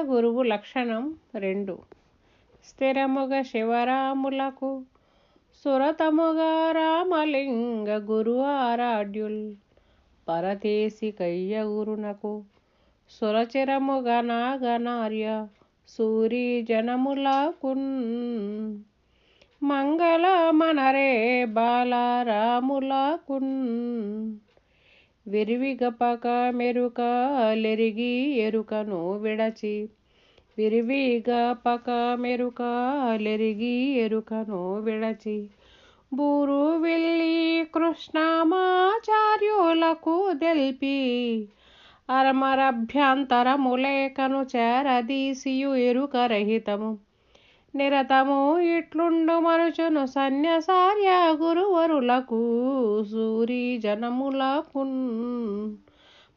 గురువు లక్షణం రెండు. స్థిరముగ శివరాములకు సురతముగా రామలింగ గురు ఆరాడ్యుల్ పరదేశి కయ్య గురునకు సురచిరముగా నాగనార్య సూరి జనములకున్ మంగళ మనరే బాలరాములకున్. విరివిగపక మెరుక లెరిగి ఎరుకను విడచి విరివిగపక మెరుక లెరిగి ఎరుకను విడచి. బూరు వెళ్ళి కృష్ణమాచార్యులకు దెల్పి అరమరభ్యంతరములేకను చేరదీసియు ఎరుక రహితము నిరతము ఇట్లుండు మనుషును సన్యసార్య గురువరులకు సూరి జనములకున్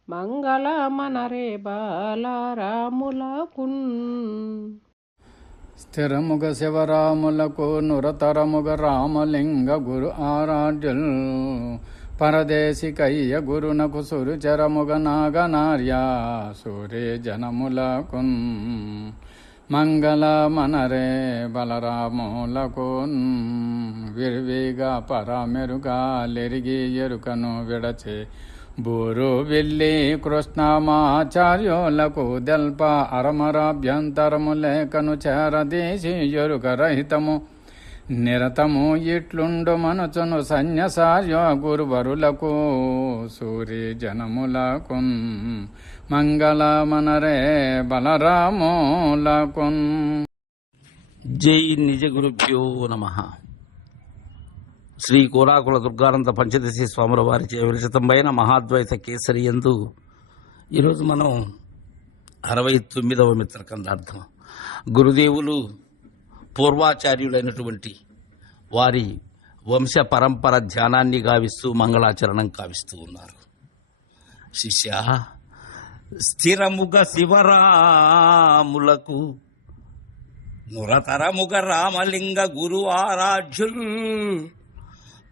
మంగళ మనరే బాలరాములకున్. స్థిరముగ శివరాములకు నురతరముగ రామలింగ గురు ఆరాధ్యుల్ పరదేశి కయ్య గురునకు సురుచరముగ నాగనార్య సూరే జనములకున్. మంగళమనరే బలరాములకున్. విరివిగా పరమెరుగాలెరిగి ఎరుకను విడచే బూరు వెళ్ళి కృష్ణమాచార్యులకు దెల్ప అరమరాభ్యంతరము లేఖను చేరదీసి ఎరుక రహితము నిరతము ఇట్లుండు మనుచును సన్యసార్య గురువరులకు. సూరి జనములకు మంగళమనరే మనరే జై నిజ గురుభ్యో నమ. శ్రీ కోరాకుల దుర్గానంద పంచదశి స్వాముల వారి విరచితమైన మహాద్వైత కేసరి ఎందు ఈరోజు మనం అరవై తొమ్మిదవ మిత్రకందార్థం. గురుదేవులు పూర్వాచార్యులైనటువంటి వారి వంశ పరంపర ధ్యానాన్ని గావిస్తూ మంగళాచరణం కావిస్తూ ఉన్నారు. శిష్య స్థిరముగ శివరాములకు నురతరముగ రామలింగ గురు ఆరాధ్యుల్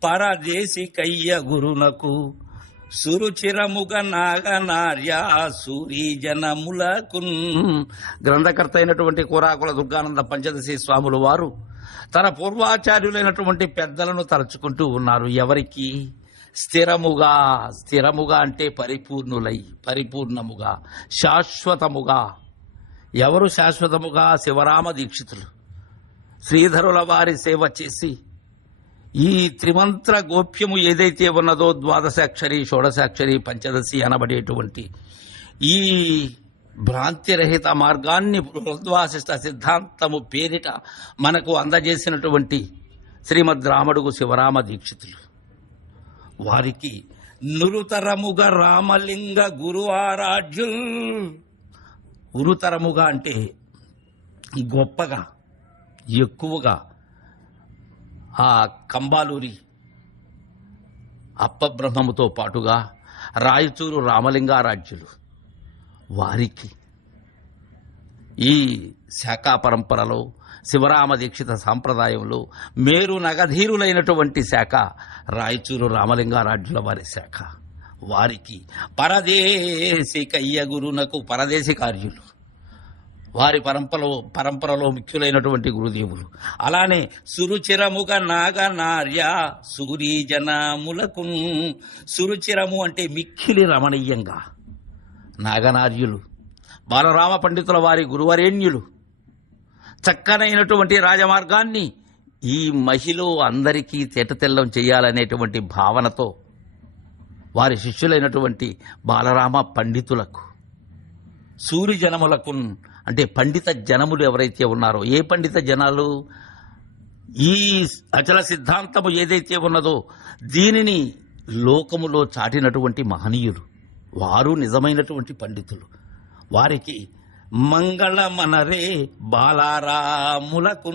పరదేశికయ్య గురునకు సురుచిరముగ నాగనార్య సూరి జనములకు గ్రంథకర్త అయినటువంటి కోరాకుల దుర్గానంద పంచదశి స్వాములు వారు తన పూర్వాచార్యులైనటువంటి పెద్దలను తలుచుకుంటూ ఉన్నారు. ఎవరికి? స్థిరముగా స్థిరముగా అంటే పరిపూర్ణులై పరిపూర్ణముగా శాశ్వతముగా. ఎవరు శాశ్వతముగా? శివరామ దీక్షితులు. శ్రీధరుల వారి సేవ చేసి ఈ త్రిమంత్ర గోప్యము ఏదైతే ఉన్నదో ద్వాదశాక్షరి షోడశాక్షరి పంచదశి అనబడేటువంటి ఈ భ్రాంతిరహిత మార్గాన్ని ఉద్వాసిష్ట సిద్ధాంతము పేరిట మనకు అందజేసినటువంటి శ్రీమద్ రామడుగు శివరామ దీక్షితులు. వారికి నురుతరముగా రామలింగ గురు ఆరాధ్యుల్ ఉరుతరముగా అంటే గొప్పగా ఎక్కువగా ఆ కంబాలూరి అప్పబ్రహ్మముతో పాటుగా రాయచూరు రామలింగారాజ్యులు వారికి ఈ శాఖా పరంపరలో శివరామ దీక్షిత సాంప్రదాయంలో మేరు నగధీరులైనటువంటి శాఖ రాయచూరు రామలింగారాజ్యుల వారి శాఖ. వారికి పరదేశికయ్య గురునకు పరదేశి కార్యులు వారి పరంపరలో పరంపరలో ముఖ్యులైనటువంటి గురుదేవులు. అలానే సురుచిరముగ నాగనార్య సూరీజనములకు సురుచిరము అంటే మిక్కిలి రమణీయంగా నాగనార్యులు బాలరామ పండితుల వారి గురువరేణ్యులు చక్కనైనటువంటి రాజమార్గాన్ని ఈ మహిళ అందరికీ తేటతెల్లం చేయాలనేటువంటి భావనతో వారి శిష్యులైనటువంటి బాలరామ పండితులకు సూరి జనములకు అంటే పండిత జనములు ఎవరైతే ఉన్నారో ఏ పండిత జనాలు? ఈ అచల సిద్ధాంతము ఏదైతే ఉన్నదో దీనిని లోకములో చాటినటువంటి మహనీయులు. వారు నిజమైనటువంటి పండితులు. వారికి మంగళమనరే బాలారాములకు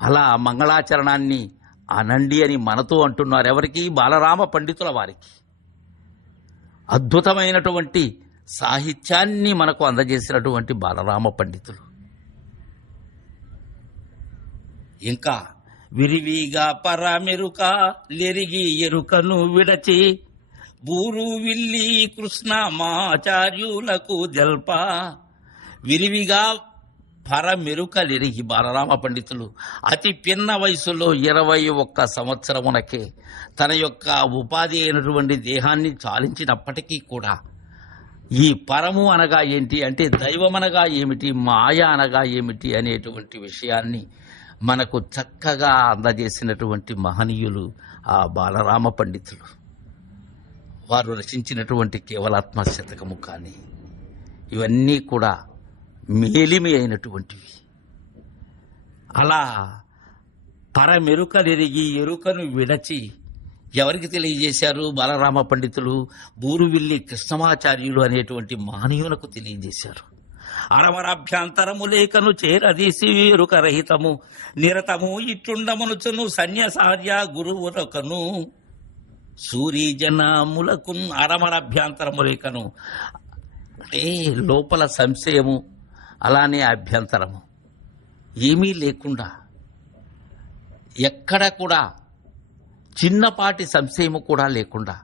అలా మంగళాచరణాన్ని అనండి అని మనతో అంటున్నారు ఎవరికి? బాలరామ పండితుల వారికి. అద్భుతమైనటువంటి సాహిత్యాన్ని మనకు అందజేసినటువంటి బాలరామ పండితులు. ఇంకా విరివిగా పరమెరుక లెరిగి ఎరుకను విడచి బూరు విల్లి కృష్ణమాచార్యులకు జల్ప. విరివిగా పరమెరుకలిరిగి బాలరామ పండితులు అతి పిన్న వయసులో ఇరవై ఒక్క సంవత్సరమునకే తన యొక్క ఉపాధి అయినటువంటి దేహాన్ని చాలించినప్పటికీ కూడా ఈ పరము అనగా ఏంటి అంటే దైవం అనగా ఏమిటి? మాయ అనగా ఏమిటి? అనేటువంటి విషయాన్ని మనకు చక్కగా అందజేసినటువంటి మహనీయులు ఆ బాలరామ పండితులు. వారు రచించినటువంటి కేవలాత్మ శతకము కానీ ఇవన్నీ కూడా మేలిమి అయినటువంటివి. అలా పరమెరుకలెరిగి ఎరుకను విడచి ఎవరికి తెలియజేశారు? బాలరామ పండితులు బూరువిల్లి కృష్ణమాచార్యులు అనేటువంటి మహనీయులకు తెలియజేశారు. అరవరాభ్యంతరము లేఖను చేరదీసి ఎరుక రహితము నిరతము ఇట్లుండమునుచును సన్యసార్య గురువులకను సూర్యజనములకు అరమరభ్యంతరము లేఖను. అంటే లోపల సంశయము అలానే అభ్యంతరము. ఏమీ లేకుండా ఎక్కడ కూడా చిన్నపాటి సంశయము కూడా లేకుండా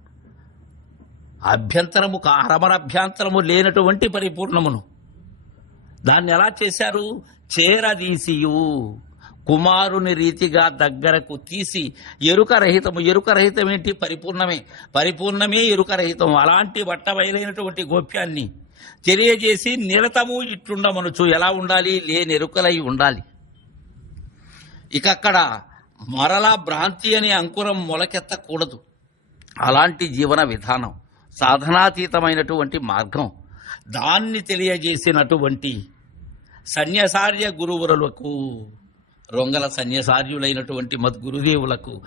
అభ్యంతరము అరమరభ్యంతరము లేనటువంటి పరిపూర్ణమును. దాన్ని ఎలా చేశారు? చేరదీసియు. కుమారుని రీతిగా దగ్గరకు తీసి ఎరుక రహితము ఎరుక రహితం ఏంటి? పరిపూర్ణమే. పరిపూర్ణమే ఎరుక రహితం. అలాంటి బట్టబయలైనటువంటి గోప్యాన్ని తెలియజేసి నిరతము ఇట్లుండమనుచు ఎలా ఉండాలి? లేని ఎరుకలై ఉండాలి. ఇక అక్కడ మరలా భ్రాంతి అనే అంకురం మొలకెత్తకూడదు. అలాంటి జీవన విధానం సాధనాతీతమైనటువంటి మార్గం దాన్ని తెలియజేసినటువంటి సన్యసార్య గురువులకు రొంగల సన్యసార్యులైనటువంటి మద్గురుదేవులకు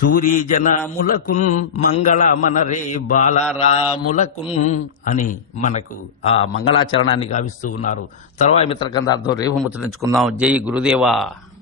సూర్యజనములకు మంగళ మనరే బాలరాములకున్ అని మనకు ఆ మంగళాచరణాన్ని గావిస్తూ ఉన్నారు. తర్వాత మిత్రకందార్థం రేపు ముచ్చరించుకుందాం జై గురుదేవా.